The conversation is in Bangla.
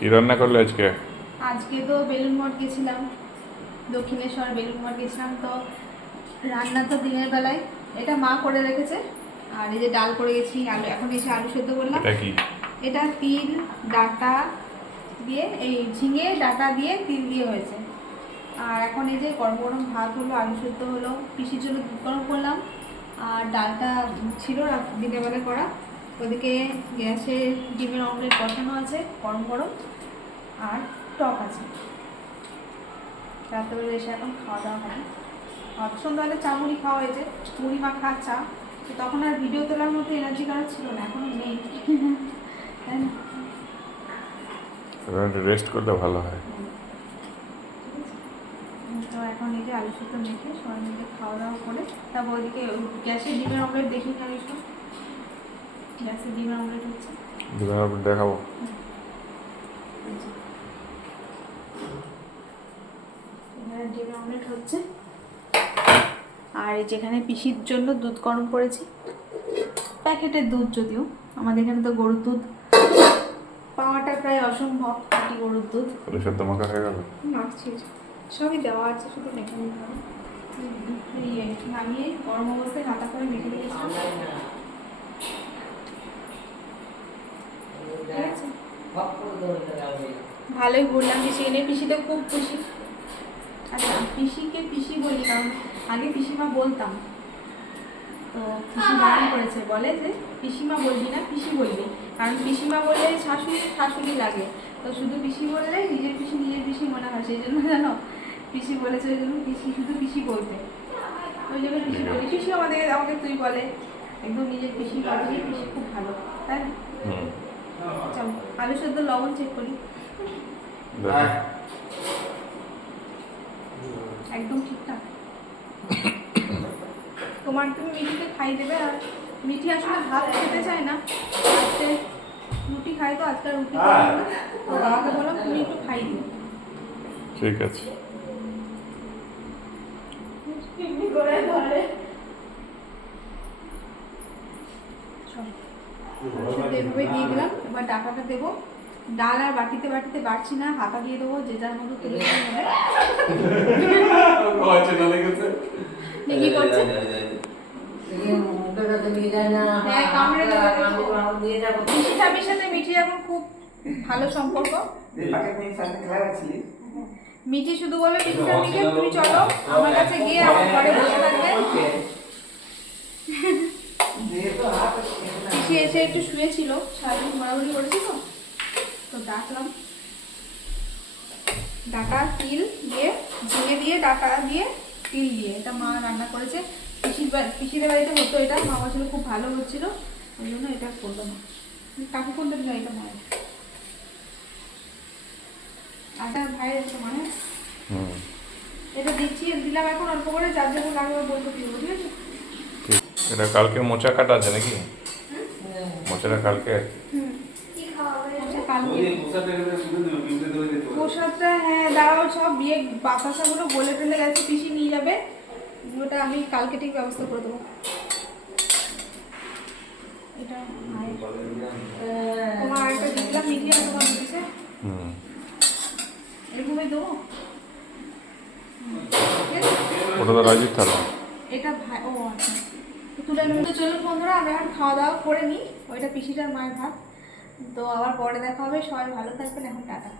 কি রান্না করলে আজকে? আজকে তো বেলুন মঠ গেছিলাম দক্ষিণেশ্বর বেলুন মঠ গেছিলাম তো রান্না তো দিনের বেলায়। এটা মা করে রেখেছে আর এই যে ডাল করে গেছি আলু এখন এসে আলু সেদ্ধ করলাম। এটা কি? এটা তিল ডাটা দিয়ে এই ঝিঙে ডাটা দিয়ে তিল দিয়ে হয়েছে। আর এখন এই যে গরম গরম ভাত হলো আলু সেদ্ধ হলো পিসির জন্য দুধ গরম করলাম আর ডালটা ছিল দিনের বেলা করা। ওদিকে গ্যাসে ডিমের অমলেট বসানো আছে গরম গরম আর টক আছে। রাত্রেবেলা এসে এখন খাওয়া দাওয়া হবে। আর সন্ধ্যাবেলা চা মুড়ি খাওয়া হয়েছে। মুড়ি মাখা চা। তো তখন আর ভিডিও তোলার মতো এনার্জি কার্ড ছিল না এখন নেই। তাই না? রেস্ট করলে ভালো হয়। তো এখন এই যে আলু সুতো মেখে সবাই মিলে খাওয়া দাওয়া করে তারপর ওইদিকে গ্যাসে ডিমের অমলেট দেখি না ডিমের অমলেট হচ্ছে দেখাবো। ডিমের অমলেট হচ্ছে আর যেখানে পিসির জন্য দুধ গরম করেছি প্যাকেটের দুধ যদিও আমাদের এখানে তো গরুর দুধ পাওয়াটা প্রায় অসম্ভব খাঁটি গরুর দুধ। হয়ে গেল? সবই দেওয়া আছে শুধু মেখে নিতে হবে। নামিয়ে গরম অবস্থায় হাতা করে মেখে দিয়েছিলাম ঠিক আছে ভালোই ঘুরলাম পিসি এনে পিসিতে খুব খুশি। আচ্ছা পিসিকে পিসি বলি কারণ আগে পিসিমা বলতাম। তো পিসি বারণ করেছে বলে যে পিসিমা বলবি না পিসি বলবি। কারণ পিসিমা বললে শাশুড়ি শাশুড়ি লাগে। তো শুধু পিসি বললে নিজের পিসি নিজের পিসি মনে হয় সেই জন্য জানো পিসি বলেছে ওই জন্য পিসি শুধু পিসি বলতে। ওই জন্য পিসি বলি। পিসি আমাদের আমাকে তুই বলে একদম নিজের পিসি বলে পিসি খুব ভালো তাই না? চলো আলু সেদ্ধ লবণ চেক করি। একদম ঠিকঠাক। তোমার তুমি মিঠিকে খাই দেবে আর মিঠি আসলে ভাত খেতে চায় না। আজকে রুটি খাই তো আজকে রুটি খাই তো বাবাকে বললাম তুমি একটু খাই দিও। ঠিক আছে। এভাবে দিয়ে দিলাম। এবার ডাটাটা দেবো। ডাল আর বাটিতে বাটিতে বাড়ছি না হাতা দিয়ে দেবো যে যার মতো তুলে নেবে করছে হ্যাঁ, স্বামীর সাথে এখন খুব ভালো সম্পর্ক মিঠি শুধু বলে মিঠি স্বামীকে তুমি চলো আমার কাছে গিয়ে আমার ঘরে বসে থাকবে মিঠি এসে একটু শুয়েছিল সারাদিন ঘোরাঘুরি করেছি তো ডাকলাম। ডাটা তিল দিয়ে ঝিঙে দিয়ে ডাটা দিয়ে তিল দিয়ে। এটা মা রান্না করেছে। পিসির পিসিদের বাড়িতে হতো এটা। মা বলছিল খুব ভালো হচ্ছিল। ওই জন্য এটা করল না কাকু কোনটা দিল এটা আটা ভাইয়ের এসে মানে এটা দিচ্ছি দিলাম এখন। অল্প করে যার জন্য লাগবে বলব দিব ঠিক আছে? এটা কালকে মোচা কাটা আছে নাকি? মোচাটা কালকে? হুম। আচ্ছা, কালকে। প্রসাদটা হ্যাঁ দাঁড়াও সব বিয়ে বাতাসাগুলো বলে ফেলে গেছে পিসি নিয়ে যাবে। ওটা আমি কালকে ঠিক ব্যবস্থা করে দেবো। এটা তোমার দিলাম মিডিয়া তোমার এরকমই দেবো হুম, ঠিক আছে? ওটা তো রাজীব থালা এটা ভাই ও আচ্ছা। তো তুলে নেব। তো চলুন বন্ধুরা আমরা এখন খাওয়া দাওয়া করে নিই। ওইটা পিসিটার মায়ের ভাত। তো আবার পরে দেখা হবে। সবাই ভালো থাকবেন এখন টাটা।